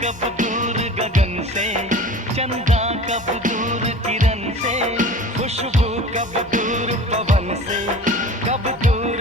कब दूर गगन से, चंदा कब दूर किरण से, खुशबू कब दूर पवन से, कब दूर